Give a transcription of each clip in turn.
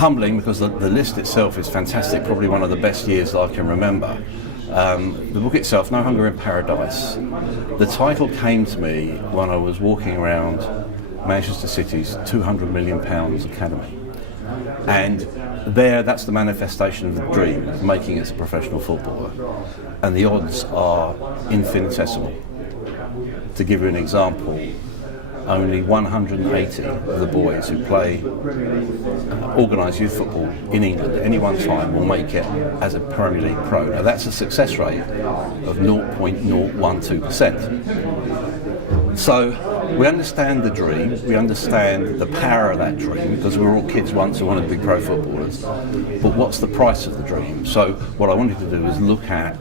humbling because the list itself is fantastic, probably one of the best years that I can remember. The book itself, No Hunger in Paradise, the title came to me when I was walking around Manchester City's £200 million academy. And that's the manifestation of the dream, of making it as a professional footballer. And the odds are infinitesimal. To give you an example, only 180 of the boys who play organised youth football in England at any one time will make it as a Premier League pro. Now that's a success rate of 0.012%. So we understand the dream, we understand the power of that dream, because we were all kids once who wanted to be pro footballers. But what's the price of the dream? So what I wanted to do is look at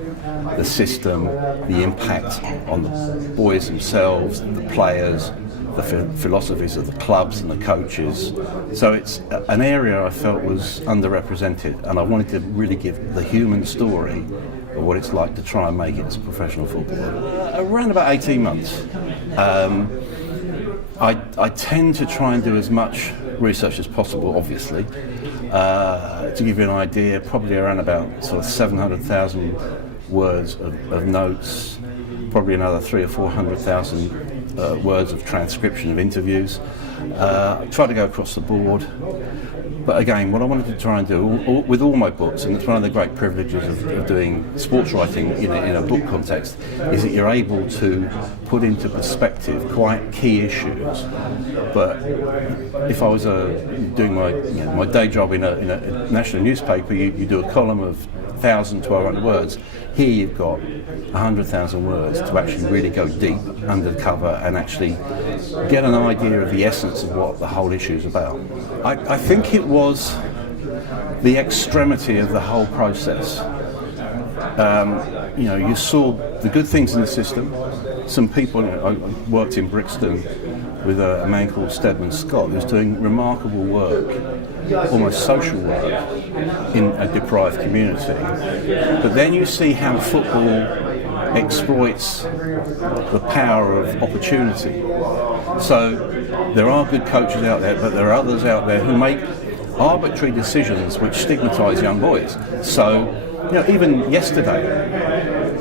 the system, the impact on the boys themselves, the players, the philosophies of the clubs and the coaches. So it's an area I felt was underrepresented, and I wanted to really give the human story of what it's like to try and make it as a professional footballer. Around about 18 months. I tend to try and do as much research as possible, obviously. To give you an idea, probably around about sort of 700,000 words of notes, probably another 300,000 or 400,000 words of transcription of interviews. I try to go across the board. But again, what I wanted to try and do with all my books, and it's one of the great privileges of doing sports writing in a book context, is that you're able to put into perspective quite key issues. But if I was doing my day job in a national newspaper, you do a column of 1,000, 1,200 words. Here you've got 100,000 words to actually really go deep, undercover, and actually get an idea of the essence of what the whole issue is about. I think it was the extremity of the whole process. You saw the good things in the system. Some people, I worked in Brixton with a man called Stedman Scott, who's doing remarkable work, almost social work, in a deprived community. But then you see how football exploits the power of opportunity. So there are good coaches out there, but there are others out there who make arbitrary decisions which stigmatise young boys. So, even yesterday,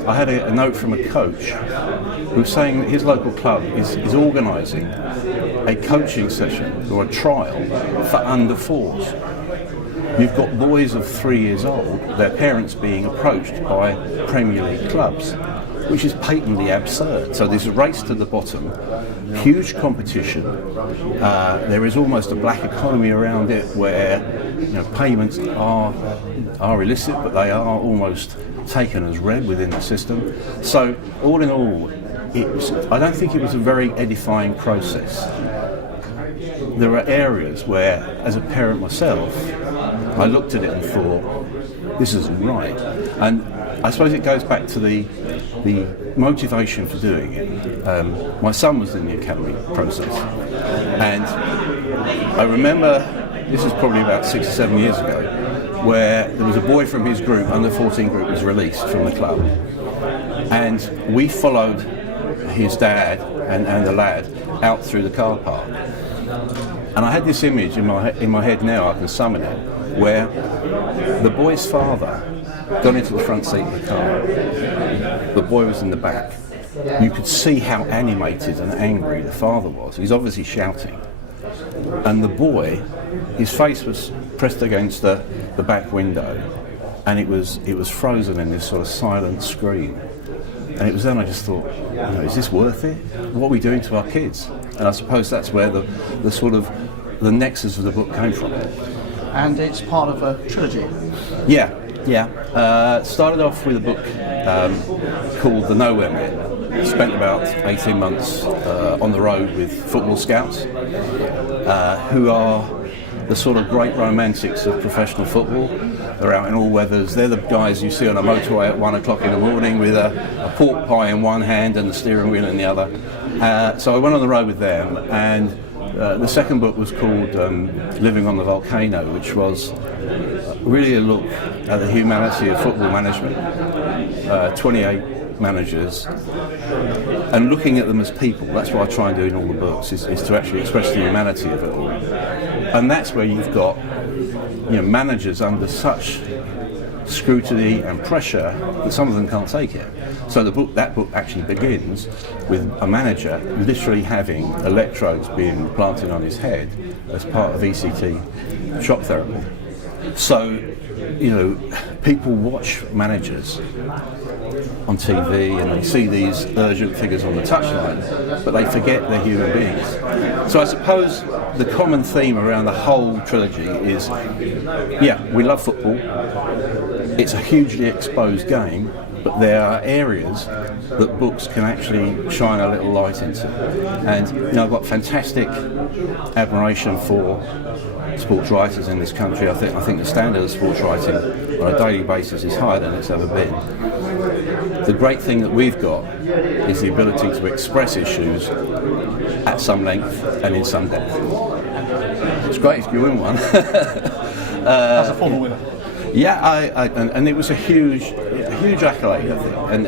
I had a note from a coach who was saying that his local club is organising a coaching session or a trial for under fours. You've got boys of 3 years old, their parents being approached by Premier League clubs, which is patently absurd. So there's a race to the bottom, huge competition. There is almost a black economy around it where payments are illicit, but they are almost taken as read within the system. So all in all, I don't think it was a very edifying process. There are areas where, as a parent myself, I looked at it and thought, this isn't right. And I suppose it goes back to the motivation for doing it. My son was in the academy process, and I remember, this was probably about 6 or 7 years ago, where there was a boy from his group, under 14 group, was released from the club, and we followed his dad and the lad out through the car park. And I had this image in my head now, I can summon it, where the boy's father got into the front seat of the car. The boy was in the back. You could see how animated and angry the father was. He's obviously shouting. And the boy, his face was pressed against the back window, and it was frozen in this sort of silent scream. And it was then I just thought, is this worth it? What are we doing to our kids? And I suppose that's where the sort of the nexus of the book came from. And it's part of a trilogy. Yeah. Started off with a book called The Nowhere Man. Spent about 18 months on the road with football scouts, who are the sort of great romantics of professional football. They're out in all weathers. They're the guys you see on a motorway at 1 o'clock in the morning with a pork pie in one hand and the steering wheel in the other. So I went on the road with them, and the second book was called Living on the Volcano, which was really a look at the humanity of football management. 28 managers, and looking at them as people. That's what I try and do in all the books, is to actually express the humanity of it all. And that's where you've got managers under such scrutiny and pressure that some of them can't take it. So that book actually begins with a manager literally having electrodes being planted on his head as part of ECT shock therapy. So, people watch managers on TV and they see these urgent figures on the touchline, but they forget they're human beings. So I suppose the common theme around the whole trilogy is, we love football. It's a hugely exposed game, but there are areas that books can actually shine a little light into. And I've got fantastic admiration for sports writers in this country. I think the standard of sports writing on a daily basis is higher than it's ever been. The great thing that we've got is the ability to express issues at some length and in some depth. It's great if you win one. As a former winner. Yeah, and it was a huge accolade, I think. And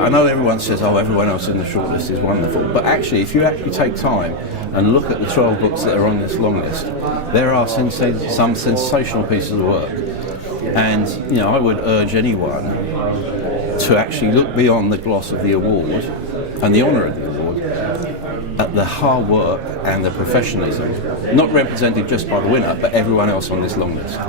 I know everyone says, everyone else in the shortlist is wonderful, but actually, if you actually take time and look at the 12 books that are on this long list, there are some sensational pieces of work. And I would urge anyone to actually look beyond the gloss of the award and the honour of the award at the hard work and the professionalism, not represented just by the winner, but everyone else on this long list.